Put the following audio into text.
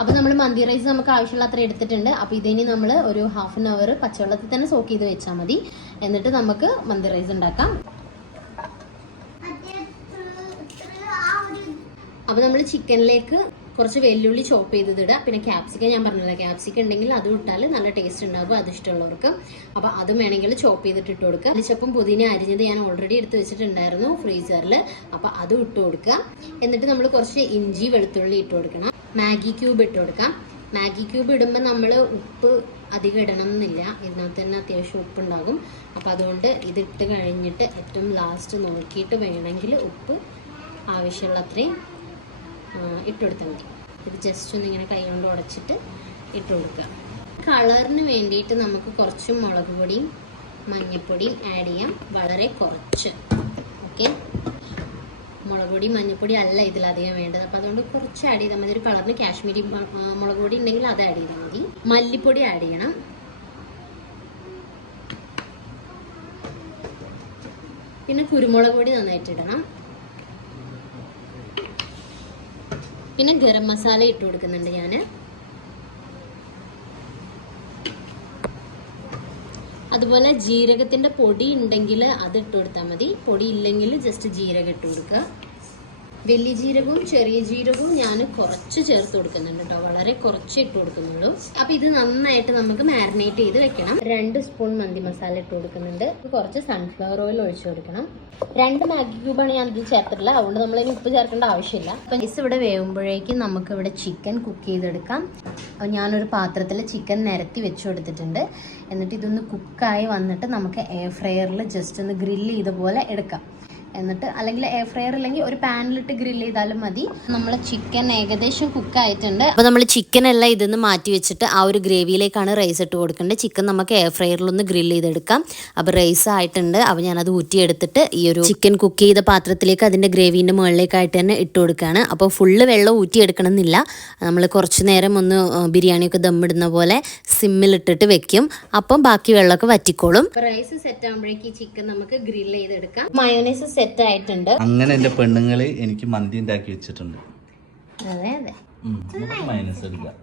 അപ്പോൾ നമ്മൾ മന്തി റൈസ് നമുക്ക് ആവശ്യമുള്ള അത്ര എടുത്തിട്ടുണ്ട്. അപ്പോൾ ഇതിനി നമ്മൾ ഒരു ഹാഫ് ആൻ അവർ പച്ചവെള്ളത്തിൽ തന്നെ സോക്ക് ചെയ്ത് വെച്ചാൽ മതി. എന്നിട്ട് നമുക്ക് മന്തി റൈസ് ഉണ്ടാക്കാം. അപ്പോൾ നമ്മൾ ചിക്കനിലേക്ക് കുറച്ച് വെല്ലുള്ളി ചോപ്പ് ചെയ്തിടുക. പിന്നെ ക്യാപ്സിക്കം ഞാൻ പറഞ്ഞില്ല, ക്യാപ്സിക്കം ഉണ്ടെങ്കിൽ അതും ഇട്ടാൽ നല്ല ടേസ്റ്റ് ഉണ്ടാകും, അത് ഇഷ്ടമുള്ളവർക്ക്. അപ്പോൾ അതും വേണമെങ്കിൽ ചോപ്പ് ചെയ്തിട്ട് ഇട്ട് കൊടുക്കുക. മല്ലിച്ചപ്പും പുതിന അരിഞ്ഞത് ഞാൻ ഓൾറെഡി എടുത്ത് വെച്ചിട്ടുണ്ടായിരുന്നു ഫ്രീസറിൽ. അപ്പോൾ അതും ഇട്ട് കൊടുക്കുക. എന്നിട്ട് നമ്മൾ കുറച്ച് ഇഞ്ചി വെളുത്തുള്ളി ഇട്ട് കൊടുക്കണം. മാഗി ക്യൂബ് ഇട്ട് കൊടുക്കാം. മാഗി ക്യൂബ് ഇടുമ്പോൾ നമ്മൾ ഉപ്പ് അധികം ഇടണം എന്നില്ല, ഇതിനകത്ത് തന്നെ അത്യാവശ്യം ഉപ്പുണ്ടാകും. അപ്പോൾ അതുകൊണ്ട് ഇതിട്ട് കഴിഞ്ഞിട്ട് ഏറ്റവും ലാസ്റ്റ് നോക്കിയിട്ട് വേണമെങ്കിൽ ഉപ്പ് ആവശ്യമുള്ള അത്രയും ഇട്ടുകൊടുത്താൽ മതി. ഇത് ജസ്റ്റ് ഒന്നിങ്ങനെ കൈ കൊണ്ട് ഉടച്ചിട്ട് ഇട്ട് കൊടുക്കുക. കളറിന് വേണ്ടിയിട്ട് നമുക്ക് കുറച്ച് മുളക് പൊടിയും മഞ്ഞൾപ്പൊടിയും ആഡ് ചെയ്യാം, വളരെ കുറച്ച്. ഓക്കെ, മുളക് പൊടി മഞ്ഞൾപ്പൊടി അല്ല ഇതിലധികം വേണ്ടത്. അപ്പോൾ അതുകൊണ്ട് കുറച്ച് ആഡ് ചെയ്താൽ മതി. ഒരു കളറിന് കാശ്മീരി മുളക് പൊടി ഉണ്ടെങ്കിൽ അത് ആഡ് ചെയ്താൽ മതി. മല്ലിപ്പൊടി ആഡ് ചെയ്യണം. പിന്നെ കുരുമുളക് പൊടി നന്നായിട്ട് ഇടണം. പിന്നെ ഗരം മസാല ഇട്ട് കൊടുക്കുന്നുണ്ട് ഞാൻ. അതുപോലെ ജീരകത്തിൻ്റെ പൊടി ഉണ്ടെങ്കിൽ അത് ഇട്ട് കൊടുത്താൽ മതി. പൊടി ഇല്ലെങ്കിൽ ജസ്റ്റ് ജീരകം ഇട്ട് കൊടുക്കുക. വലിയ ജീരകവും ചെറിയ ജീരകവും ഞാൻ കുറച്ച് ചേർത്ത് കൊടുക്കുന്നുണ്ട് കേട്ടോ, വളരെ കുറച്ച് ഇട്ട് കൊടുക്കുന്നുള്ളൂ. അപ്പോൾ ഇത് നന്നായിട്ട് നമുക്ക് മാരിനേറ്റ് ചെയ്ത് വെക്കണം. 2 സ്പൂൺ മന്തി മസാല ഇട്ട് കൊടുക്കുന്നുണ്ട്. കുറച്ച് സൺഫ്ലവർ ഓയിൽ ഒഴിച്ചു കൊടുക്കണം. 2 മാഗി ക്യൂബാണ് ഞാൻ ഇതിൽ ചേർത്തിട്ടുള്ളത്, അതുകൊണ്ട് നമ്മളിനി ഉപ്പ് ചേർക്കേണ്ട ആവശ്യമില്ല. അപ്പം റൈസ് ഇവിടെ വേവുമ്പോഴേക്കും നമുക്ക് ഇവിടെ ചിക്കൻ കുക്ക് ചെയ്തെടുക്കാം. ഞാനൊരു പാത്രത്തിൽ ചിക്കൻ നിരത്തി വെച്ച് കൊടുത്തിട്ടുണ്ട്. എന്നിട്ട് ഇതൊന്ന് കുക്കായി വന്നിട്ട് നമുക്ക് എയർ ഫ്രയറിൽ ജസ്റ്റ് ഒന്ന് ഗ്രില്ല് ചെയ്ത പോലെ എടുക്കാം. എന്നിട്ട് അല്ലെങ്കിൽ എയർ ഫ്രയർ അല്ലെങ്കിൽ ഒരു പാനിലിട്ട് ഗ്രില്ല് ചെയ്താലും മതി. നമ്മൾ ചിക്കൻ ഏകദേശം കുക്കായിട്ടുണ്ട്. അപ്പോൾ നമ്മൾ ചിക്കൻ എല്ലാം ഇതിന്ന് മാറ്റി വെച്ചിട്ട് ആ ഒരു ഗ്രേവിയിലേക്കാണ് റൈസ് ഇട്ട് കൊടുക്കേണ്ടത്. ചിക്കൻ നമുക്ക് എയർ ഫ്രയറിലൊന്ന് ഗ്രില്ല് ചെയ്തെടുക്കാം. അപ്പോൾ റൈസ് ആയിട്ടുണ്ട്. അപ്പോൾ ഞാനത് ഊറ്റിയെടുത്തിട്ട് ഈ ഒരു ചിക്കൻ കുക്ക് ചെയ്ത പാത്രത്തിലേക്ക് അതിൻ്റെ ഗ്രേവീൻ്റെ മുകളിലേക്കായിട്ട് തന്നെ ഇട്ട് കൊടുക്കുകയാണ്. അപ്പോൾ ഫുള്ള് വെള്ളം ഊറ്റിയെടുക്കണം എന്നില്ല, നമ്മൾ കുറച്ച് നേരം ഒന്ന് ബിരിയാണിയൊക്കെ ദമ്മിടുന്ന പോലെ സിമ്മിലിട്ടിട്ട് വെക്കും. അപ്പം ബാക്കി വെള്ളമൊക്കെ വറ്റിക്കോളും. റൈസ് സെറ്റ് ആകുമ്പോഴേക്ക് ചിക്കൻ നമുക്ക് ഗ്രില്ല് ചെയ്തെടുക്കാം. മയോണൈസ് സെറ്റ് ആയിട്ടുണ്ട്. അങ്ങനെ എന്റെ പെണ്ണുങ്ങള് എനിക്ക് മന്തി ഉണ്ടാക്കി വെച്ചിട്ടുണ്ട്. അതെ അതെ, മൈനസ് എടുക്കാം.